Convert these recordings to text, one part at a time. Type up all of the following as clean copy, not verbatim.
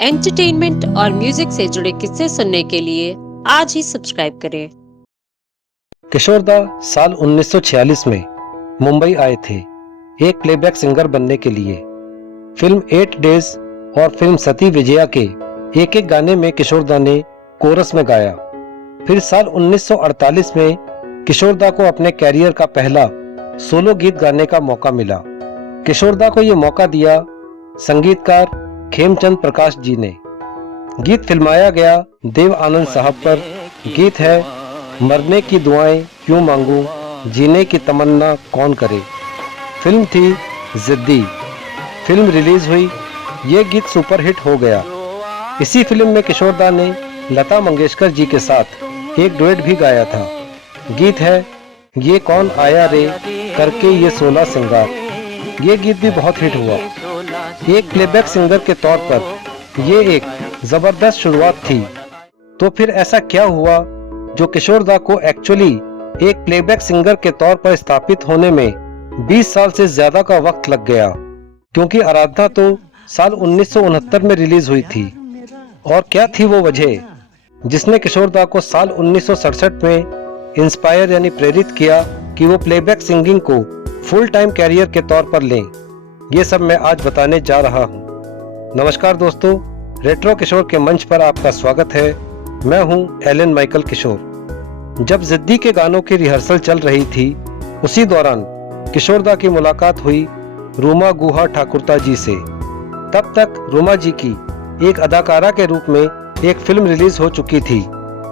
Entertainment और music से जुड़े किस्से सुनने के लिए आज ही सब्सक्राइब करें। किशोरदा साल 1946 में मुंबई आए थे एक प्लेबैक सिंगर बनने के लिए। फिल्म 8 डेज और फिल्म सती विजया के एक एक गाने में किशोरदा ने कोरस में गाया। फिर साल 1948 में किशोरदा को अपने कैरियर का पहला सोलो गीत गाने का मौका मिला। किशोरदा को ये मौका दिया संगीतकार खेमचंद प्रकाश जी ने। गीत फिल्माया गया देव आनंद साहब पर। गीत है मरने की दुआएं क्यों मांगूं, जीने की तमन्ना कौन करे। फिल्म थी जिद्दी। फिल्म रिलीज हुई, ये गीत सुपरहिट हो गया। इसी फिल्म में किशोरदा ने लता मंगेशकर जी के साथ एक डुएट भी गाया था। गीत है ये कौन आया रे करके ये 16 सिंगार। ये गीत भी बहुत हिट हुआ। एक प्लेबैक सिंगर के तौर पर ये एक जबरदस्त शुरुआत थी। तो फिर ऐसा क्या हुआ जो किशोरदा को एक्चुअली एक प्लेबैक सिंगर के तौर पर स्थापित होने में 20 साल से ज्यादा का वक्त लग गया? क्योंकि आराधना तो साल 1969 में रिलीज हुई थी। और क्या थी वो वजह जिसने किशोरदा को साल 1967 में इंस्पायर यानी प्रेरित किया कि वो प्लेबैक सिंगिंग को फुल टाइम कैरियर के तौर पर लें? ये सब मैं आज बताने जा रहा हूँ। नमस्कार दोस्तों, रेट्रो किशोर के मंच पर आपका स्वागत है। मैं हूँ एलन माइकल किशोर। जब जिद्दी के गानों की रिहर्सल चल रही थी, उसी दौरान किशोरदा की मुलाकात हुई रूमा गुहा ठाकुरता जी से। तब तक रूमा जी की एक अदाकारा के रूप में एक फिल्म रिलीज हो चुकी थी,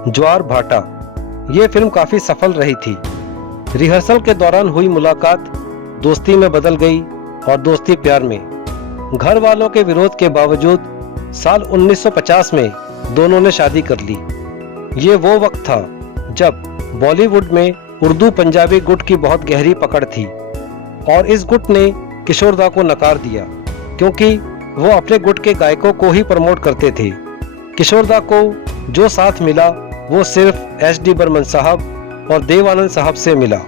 ज्वार भाटा। ये फिल्म काफी सफल रही थी। रिहर्सल के दौरान हुई मुलाकात दोस्ती में बदल गई और दोस्ती प्यार में। घर वालों के विरोध के बावजूद साल 1950 में दोनों ने शादी कर ली। ये वो वक्त था जब बॉलीवुड में उर्दू पंजाबी गुट की बहुत गहरी पकड़ थी और इस गुट ने किशोरदा को नकार दिया क्योंकि वो अपने गुट के गायकों को ही प्रमोट करते थे। किशोरदा को जो साथ मिला वो सिर्फ एस.डी. बर्मन साहब और देव आनंद साहब से मिला।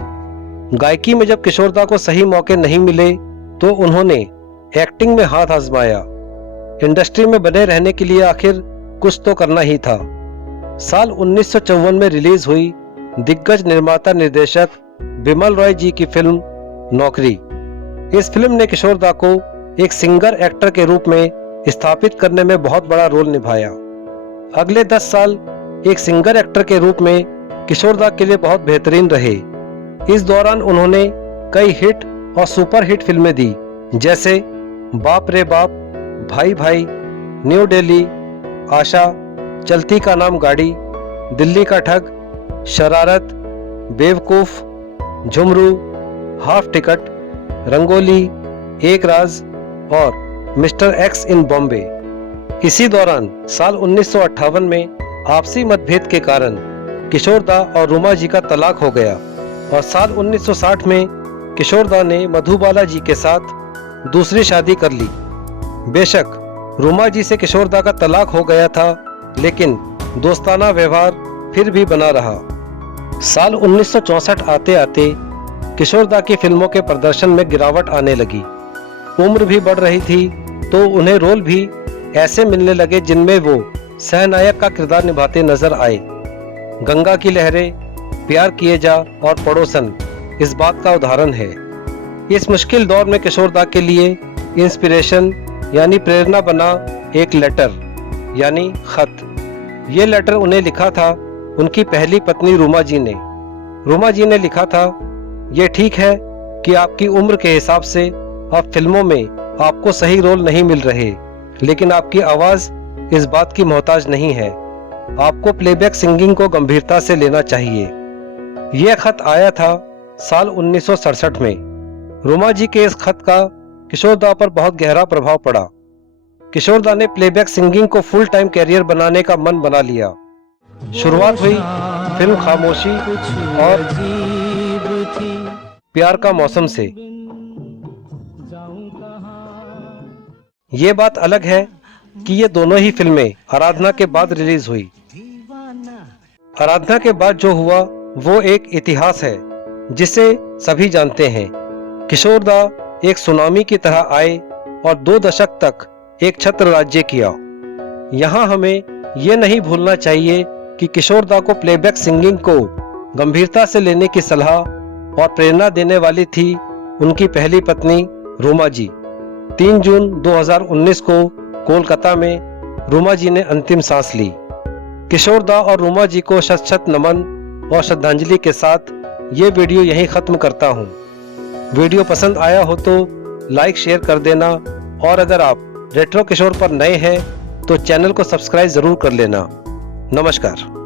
गायकी में जब किशोरदा को सही मौके नहीं मिले तो उन्होंने एक्टिंग में हाथ आजमाया। इंडस्ट्री में बने रहने के लिए आखिर कुछ तो करना ही था। साल 1954 में रिलीज हुई दिग्गज निर्माता निर्देशक बिमल रॉय जी की फिल्म नौकरी। इस फिल्म ने किशोरदा को एक सिंगर एक्टर के रूप में स्थापित करने में बहुत बड़ा रोल निभाया। अगले 10 साल एक सिंगर एक्टर के रूप में किशोरदा के लिए बहुत बेहतरीन रहे। इस दौरान उन्होंने कई हिट और सुपर हिट फिल्में दी, जैसे बाप रे बाप, भाई भाई, न्यू दिल्ली, आशा, चलती का नाम गाड़ी, दिल्ली का ठग, शरारत, बेवकूफ, झुमरू, हाफ टिकट, रंगोली, एक राज और मिस्टर एक्स इन बॉम्बे। इसी दौरान साल 1958 में आपसी मतभेद के कारण किशोरदा और रूमा जी का तलाक हो गया और साल 1960 में किशोरदा ने मधुबाला जी के साथ दूसरी शादी कर ली। बेशक रूमा जी से किशोरदा का तलाक हो गया था, लेकिन दोस्ताना व्यवहार फिर भी बना रहा। साल 1964 आते आते किशोरदा की फिल्मों के प्रदर्शन में गिरावट आने लगी। उम्र भी बढ़ रही थी तो उन्हें रोल भी ऐसे मिलने लगे जिनमें वो सहनायक का किरदार निभाते नजर आए। गंगा की लहरें, प्यार किए जा और पड़ोसन इस बात का उदाहरण है। इस मुश्किल दौर में किशोरदा के लिए इंस्पिरेशन यानी प्रेरणा बना एक लेटर यानी खत। ये लेटर उन्हें लिखा था उनकी पहली पत्नी रूमा जी ने। रूमा जी ने लिखा था, ये ठीक है कि आपकी उम्र के हिसाब से अब फिल्मों में आपको सही रोल नहीं मिल रहे, लेकिन आपकी आवाज इस बात की मोहताज नहीं है। आपको प्लेबैक सिंगिंग को गंभीरता से लेना चाहिए। यह खत आया था साल 1967 में। रूमा जी के इस खत का किशोरदा पर बहुत गहरा प्रभाव पड़ा। किशोरदा ने प्लेबैक सिंगिंग को फुल टाइम कैरियर बनाने का मन बना लिया। शुरुआत हुई फिल्म खामोशी और प्यार का मौसम से। ये बात अलग है कि ये दोनों ही फिल्में आराधना के बाद रिलीज हुई। आराधना के बाद जो हुआ वो एक इतिहास है जिसे सभी जानते हैं। किशोरदा एक सुनामी की तरह आए और 2 दशक तक एक छत्र राज्य किया। यहाँ हमें ये नहीं भूलना चाहिए कि किशोर दा को प्लेबैक सिंगिंग को गंभीरता से लेने की सलाह और प्रेरणा देने वाली थी उनकी पहली पत्नी रूमा जी। 3 जून 2019 को कोलकाता में रूमा जी ने अंतिम सांस ली। किशोर दा और रूमा जी को शत शत नमन और श्रद्धांजलि के साथ ये वीडियो यहीं खत्म करता हूँ। वीडियो पसंद आया हो तो लाइक शेयर कर देना, और अगर आप रेट्रो किशोर पर नए हैं तो चैनल को सब्सक्राइब जरूर कर लेना। नमस्कार।